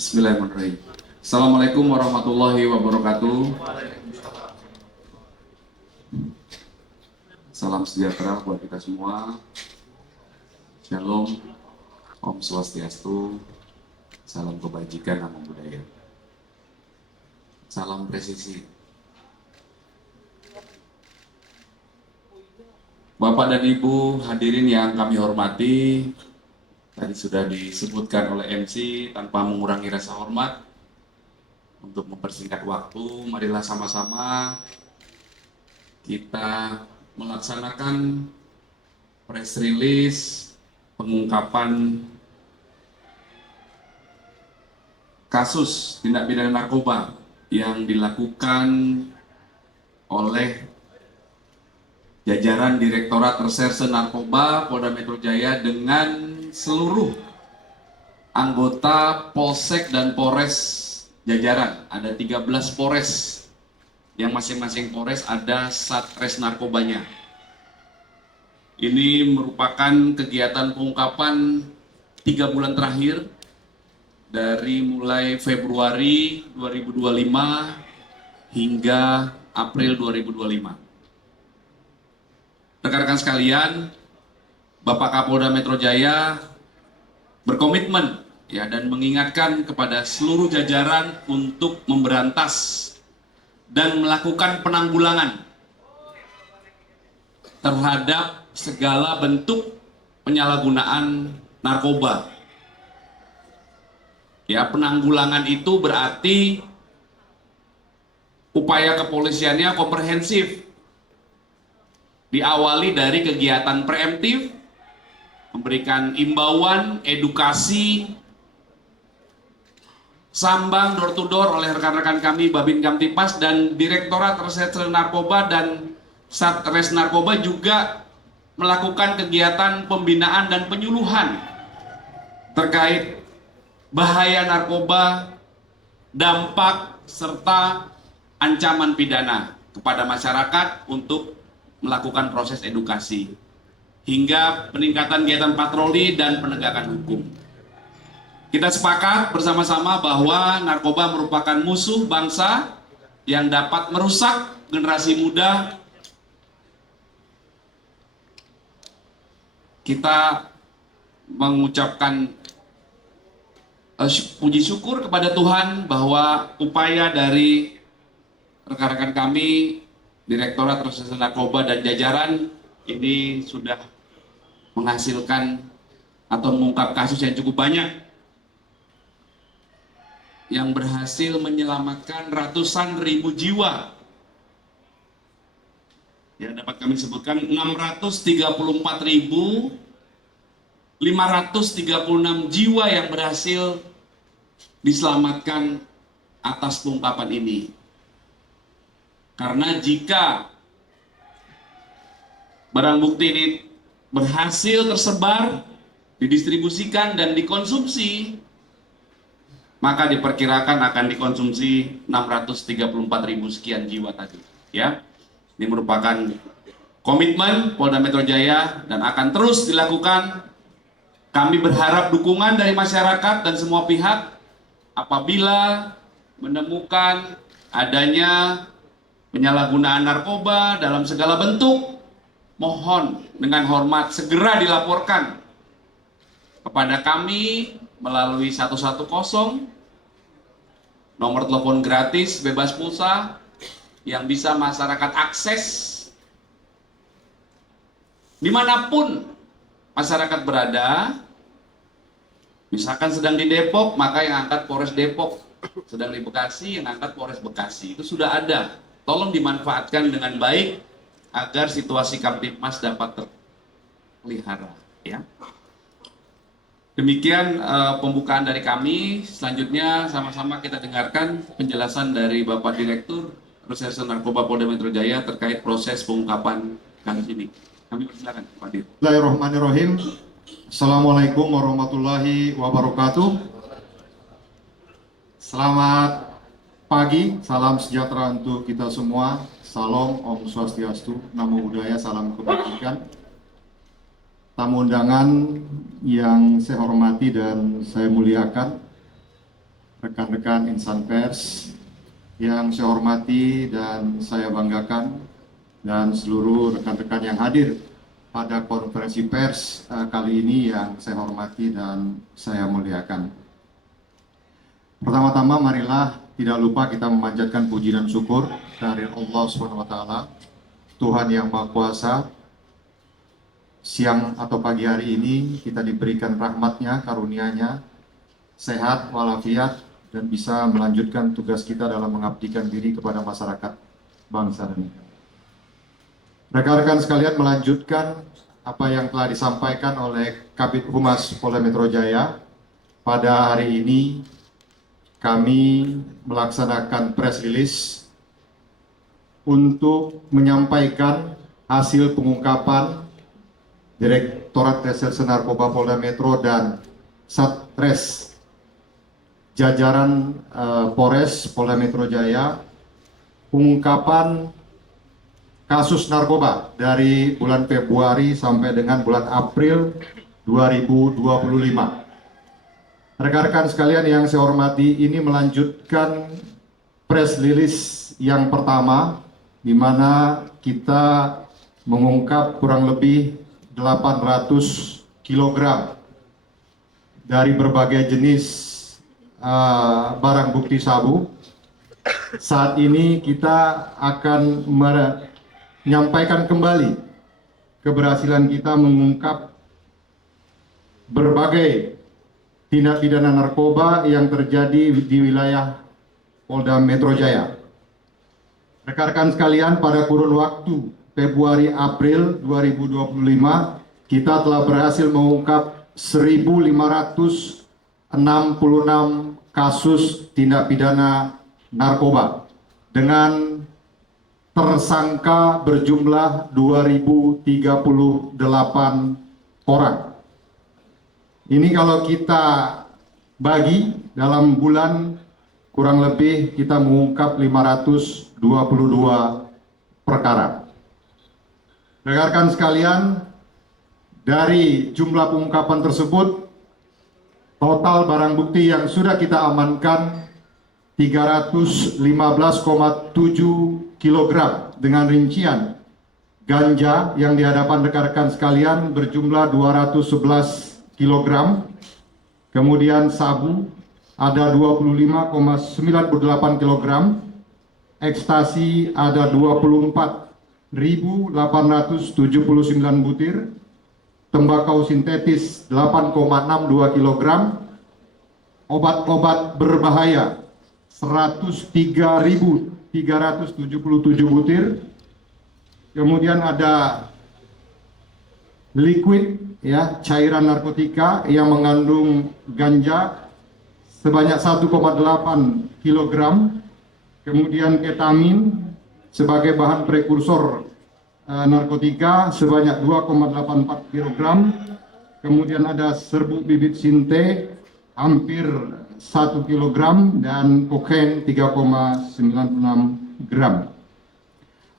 Bismillahirrahmanirrahim. Assalamualaikum warahmatullahi wabarakatuh. Salam sejahtera buat kita semua. Shalom, Om Swastiastu, salam kebajikan, namo budaya. Salam presisi. Bapak dan Ibu hadirin yang kami hormati, tadi sudah disebutkan oleh MC tanpa mengurangi rasa hormat. Untuk mempersingkat waktu, marilah sama-sama kita melaksanakan press release pengungkapan kasus tindak pidana narkoba yang dilakukan oleh jajaran Direktorat Reserse Narkoba Polda Metro Jaya dengan seluruh anggota Polsek dan Polres jajaran. Ada 13 Polres, yang masing-masing Polres ada Satres Narkobanya. Ini merupakan kegiatan pengungkapan 3 bulan terakhir, dari mulai Februari 2025 hingga April 2025. Rekan-rekan sekalian, Bapak Kapolda Metro Jaya berkomitmen dan mengingatkan kepada seluruh jajaran untuk memberantas dan melakukan penanggulangan terhadap segala bentuk penyalahgunaan narkoba. Penanggulangan itu berarti upaya kepolisiannya komprehensif. Diawali dari kegiatan preemptif, memberikan imbauan, edukasi, sambang door to door oleh rekan-rekan kami Babin Kamtipas dan Direktorat Reserse Narkoba dan Satres Narkoba juga melakukan kegiatan pembinaan dan penyuluhan terkait bahaya narkoba, dampak serta ancaman pidana kepada masyarakat untuk melakukan proses edukasi hingga peningkatan kegiatan patroli dan penegakan hukum. Kita sepakat bersama-sama bahwa narkoba merupakan musuh bangsa yang dapat merusak generasi muda. Kita mengucapkan puji syukur kepada Tuhan bahwa upaya dari rekan-rekan kami Direktorat Reserse Narkoba dan jajaran ini sudah menghasilkan atau mengungkap kasus yang cukup banyak, yang berhasil menyelamatkan ratusan ribu jiwa. Dapat kami sebutkan 634.536 jiwa yang berhasil diselamatkan atas pengungkapan ini. Karena jika barang bukti ini berhasil tersebar, didistribusikan dan dikonsumsi, maka diperkirakan akan dikonsumsi 634.000 sekian jiwa tadi. Ini merupakan komitmen Polda Metro Jaya dan akan terus dilakukan. Kami berharap dukungan dari masyarakat dan semua pihak apabila menemukan adanya penyalahgunaan narkoba dalam segala bentuk. Mohon dengan hormat segera dilaporkan kepada kami melalui 110, nomor telepon gratis bebas pulsa yang bisa masyarakat akses dimanapun masyarakat berada. Misalkan sedang di Depok, maka yang angkat Polres Depok, sedang di Bekasi, yang angkat Polres Bekasi. Itu sudah ada. Tolong dimanfaatkan dengan baik agar situasi Kamtipmas dapat terpelihara. Demikian pembukaan dari kami. Selanjutnya sama-sama kita dengarkan penjelasan dari Bapak Direktur Reserse Narkoba Polda Metro Jaya terkait proses pengungkapan kasus ini. Kami persilakan Pak Dir. Bismillahirrahmanirrahim. Assalamualaikum warahmatullahi wabarakatuh. Selamat pagi, salam sejahtera untuk kita semua. Salam, Om Swastiastu, Namo Buddhaya, salam kebajikan. Tamu undangan yang saya hormati dan saya muliakan, rekan-rekan insan pers yang saya hormati dan saya banggakan, dan seluruh rekan-rekan yang hadir pada konferensi pers kali ini yang saya hormati dan saya muliakan. Pertama-tama marilah tidak lupa kita memanjatkan puji dan syukur dari Allah SWT, Tuhan yang Maha Kuasa. Siang atau pagi hari ini kita diberikan rahmat-Nya, karunia-Nya, sehat walafiat, dan bisa melanjutkan tugas kita dalam mengabdikan diri kepada masyarakat bangsa dan negara. Rekan-rekan sekalian, melanjutkan apa yang telah disampaikan oleh Kabid Humas Polda Metro Jaya, pada hari ini kami melaksanakan press release untuk menyampaikan hasil pengungkapan Direktorat Reserse Narkoba Polda Metro dan Satres jajaran Polres Polda Metro Jaya, pengungkapan kasus narkoba dari bulan Februari sampai dengan bulan April 2025. Rekan-rekan sekalian yang saya hormati, ini melanjutkan press release yang pertama, di mana kita mengungkap kurang lebih 800 kg dari berbagai jenis barang bukti sabu. Saat ini kita akan menyampaikan kembali keberhasilan kita mengungkap berbagai tindak pidana narkoba yang terjadi di wilayah Polda Metro Jaya. Rekan-rekan sekalian, pada kurun waktu Februari-April 2025, kita telah berhasil mengungkap 1.566 kasus tindak pidana narkoba dengan tersangka berjumlah 2.038 orang. Ini kalau kita bagi dalam bulan, kurang lebih kita mengungkap 522 perkara. Rekan-rekan sekalian, dari jumlah pengungkapan tersebut, total barang bukti yang sudah kita amankan 315,7 kg dengan rincian ganja yang di hadapan rekan-rekan sekalian berjumlah 211 kg. Kemudian sabu ada 25,98 kg, ekstasi ada 24.879 butir, tembakau sintetis 8,62 kg, obat-obat berbahaya 103.377 butir, kemudian ada liquid, ya, cairan narkotika yang mengandung ganja sebanyak 1,8 kg, kemudian ketamin sebagai bahan prekursor narkotika sebanyak 2,84 kg, kemudian ada serbuk bibit sinte hampir 1 kg dan kokain 3,96 gram.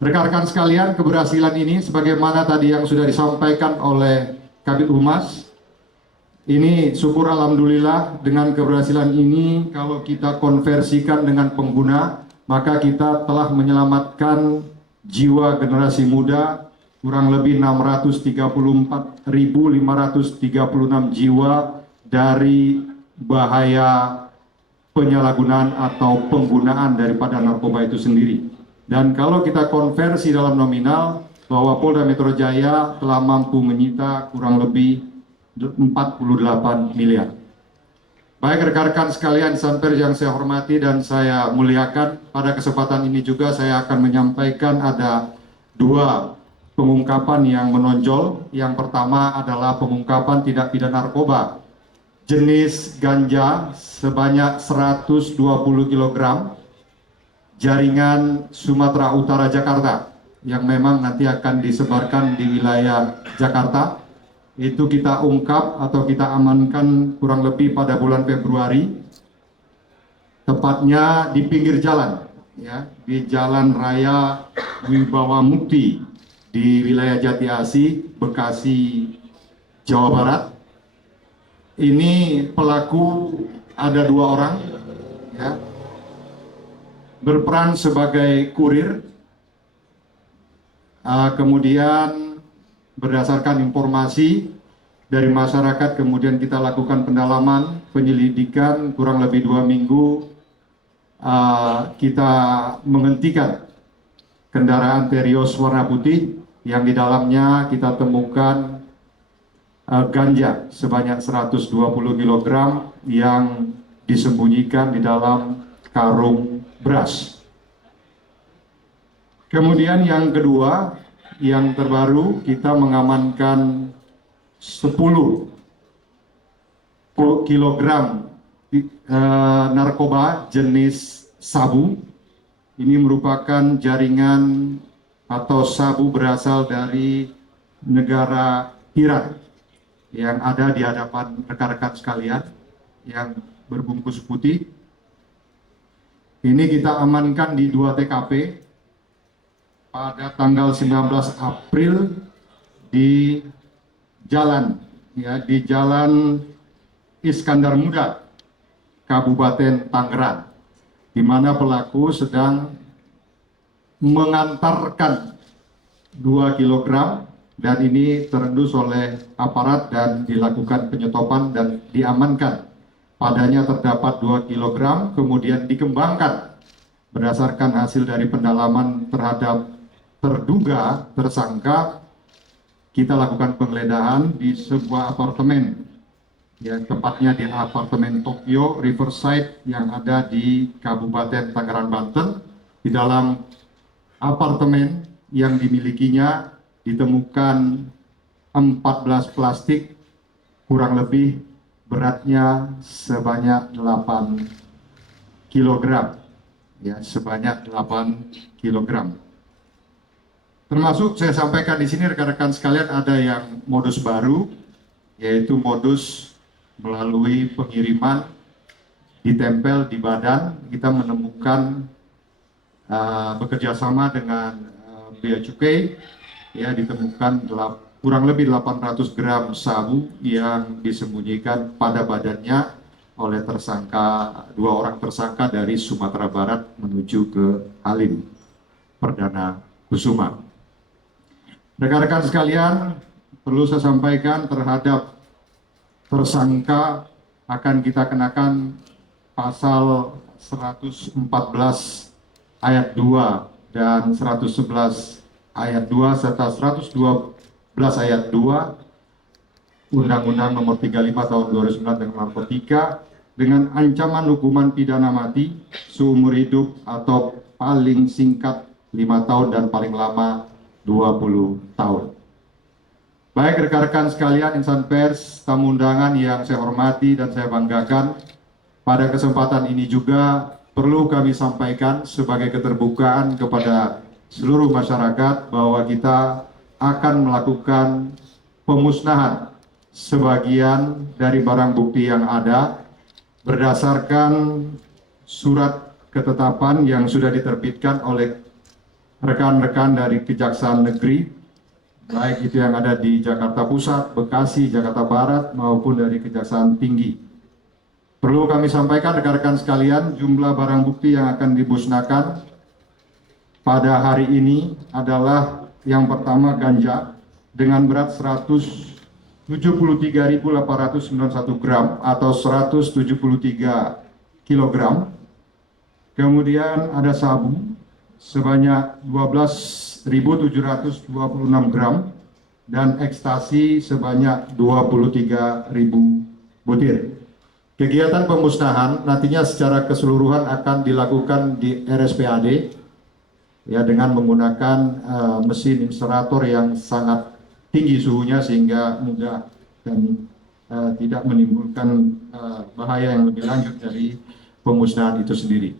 Rekan-rekan sekalian, keberhasilan ini sebagaimana tadi yang sudah disampaikan oleh Kabid Humas, ini syukur alhamdulillah dengan keberhasilan ini kalau kita konversikan dengan pengguna, maka kita telah menyelamatkan jiwa generasi muda kurang lebih 634.536 jiwa dari bahaya penyalahgunaan atau penggunaan daripada narkoba itu sendiri. Dan kalau kita konversi dalam nominal, bahwa Polda Metro Jaya telah mampu menyita kurang lebih 48 miliar. Baik rekan-rekan sekalian insan pers yang saya hormati dan saya muliakan, pada kesempatan ini juga saya akan menyampaikan ada dua pengungkapan yang menonjol. Yang pertama adalah pengungkapan tindak pidana narkoba jenis ganja sebanyak 120 kg jaringan Sumatera Utara Jakarta yang memang nanti akan disebarkan di wilayah Jakarta. Itu kita ungkap atau kita amankan kurang lebih pada bulan Februari, tepatnya di pinggir jalan, ya, di Jalan Raya Wibawa Mukti di wilayah Jati Asih, Bekasi, Jawa Barat. Ini pelaku ada 2 orang, ya, berperan sebagai kurir. Kemudian berdasarkan informasi dari masyarakat, kemudian kita lakukan pendalaman, penyelidikan kurang lebih 2 minggu. Kita menghentikan kendaraan Terios warna putih yang di dalamnya kita temukan ganja sebanyak 120 kg yang disembunyikan di dalam karung beras. Kemudian yang kedua, yang terbaru, kita mengamankan 10 kg narkoba jenis sabu. Ini merupakan jaringan atau sabu berasal dari negara Iran yang ada di hadapan rekan-rekan sekalian yang berbungkus putih. Ini kita amankan di 2 TKP pada tanggal 19 April di Jalan Iskandar Muda, Kabupaten Tangerang, di mana pelaku sedang mengantarkan 2 kg dan ini terendus oleh aparat dan dilakukan penyetopan dan diamankan. Padanya terdapat 2 kg, kemudian dikembangkan berdasarkan hasil dari pendalaman terhadap terduga tersangka. Kita lakukan penggeledahan di sebuah apartemen, ya, tepatnya di apartemen Tokyo Riverside yang ada di Kabupaten Tangerang, Banten. Di dalam apartemen yang dimilikinya ditemukan 14 plastik, kurang lebih beratnya sebanyak 8 kg, ya, sebanyak 8 kg. Termasuk saya sampaikan di sini rekan-rekan sekalian, ada yang modus baru, yaitu modus melalui pengiriman ditempel di badan. Kita menemukan bekerja sama dengan Bea Cukai, ya, ditemukan kurang lebih 800 gram sabu yang disembunyikan pada badannya oleh tersangka, 2 orang tersangka dari Sumatera Barat menuju ke Halim Perdana Kusuma. Rekan-rekan sekalian, perlu saya sampaikan terhadap tersangka akan kita kenakan pasal 114 ayat 2 dan 111 ayat 2 serta 112 ayat 2 Undang-Undang Nomor 35 Tahun 2009 tentang narkotika dengan ancaman hukuman pidana mati seumur hidup atau paling singkat 5 tahun dan paling lama 20 tahun. Baik rekan-rekan sekalian, insan pers, tamu undangan yang saya hormati dan saya banggakan, pada kesempatan ini juga perlu kami sampaikan sebagai keterbukaan kepada seluruh masyarakat bahwa kita akan melakukan pemusnahan sebagian dari barang bukti yang ada berdasarkan surat ketetapan yang sudah diterbitkan oleh rekan-rekan dari Kejaksaan Negeri, baik itu yang ada di Jakarta Pusat, Bekasi, Jakarta Barat, maupun dari Kejaksaan Tinggi. Perlu kami sampaikan rekan-rekan sekalian, jumlah barang bukti yang akan dimusnahkan pada hari ini adalah yang pertama ganja dengan berat 173.891 gram atau 173 kilogram. Kemudian ada sabu sebanyak 12.726 gram dan ekstasi sebanyak 23.000 butir. Kegiatan pemusnahan nantinya secara keseluruhan akan dilakukan di RSPAD, ya, dengan menggunakan mesin insinerator yang sangat tinggi suhunya sehingga mudah dan tidak menimbulkan bahaya yang lebih lanjut dari pemusnahan itu sendiri.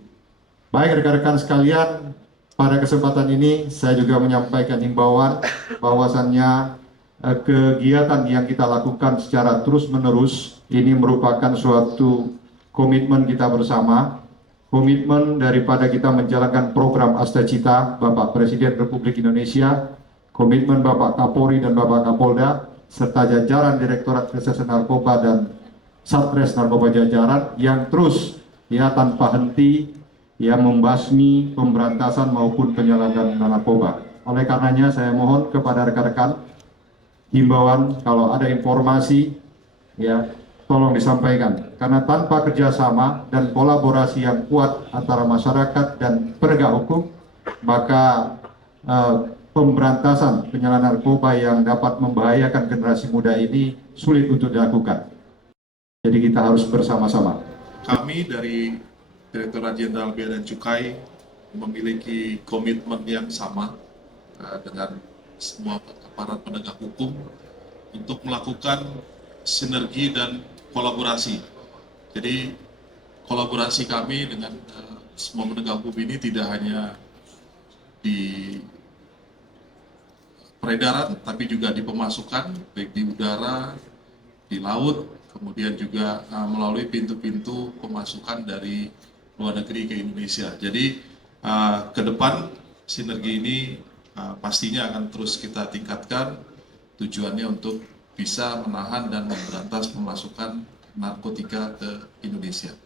Baik rekan-rekan sekalian, pada kesempatan ini saya juga menyampaikan himbauan bahwasannya kegiatan yang kita lakukan secara terus-menerus ini merupakan suatu komitmen kita bersama, komitmen daripada kita menjalankan program Asta Cita Bapak Presiden Republik Indonesia, komitmen Bapak Kapolri dan Bapak Kapolda, serta jajaran Direktorat Reserse Narkoba dan Satres Narkoba jajaran yang terus ya tanpa henti ya membasmi pemberantasan maupun penyalahgunaan narkoba. Oleh karenanya saya mohon kepada rekan-rekan himbauan kalau ada informasi ya tolong disampaikan, karena tanpa kerjasama dan kolaborasi yang kuat antara masyarakat dan penegak hukum, maka pemberantasan penyalahgunaan narkoba yang dapat membahayakan generasi muda ini sulit untuk dilakukan. Jadi kita harus bersama-sama. Kami dari Direktorat Jenderal Bea dan Cukai memiliki komitmen yang sama dengan semua aparat penegak hukum untuk melakukan sinergi dan kolaborasi. Jadi kolaborasi kami dengan semua penegak hukum ini tidak hanya di peredaran, tapi juga di pemasukan, baik di udara, di laut, kemudian juga melalui pintu-pintu pemasukan dari luar negeri ke Indonesia. Jadi ke depan sinergi ini pastinya akan terus kita tingkatkan, tujuannya untuk bisa menahan dan memberantas pemasukan narkotika ke Indonesia.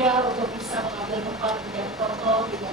Dia untuk bisa mengambil tempat di toko gitu.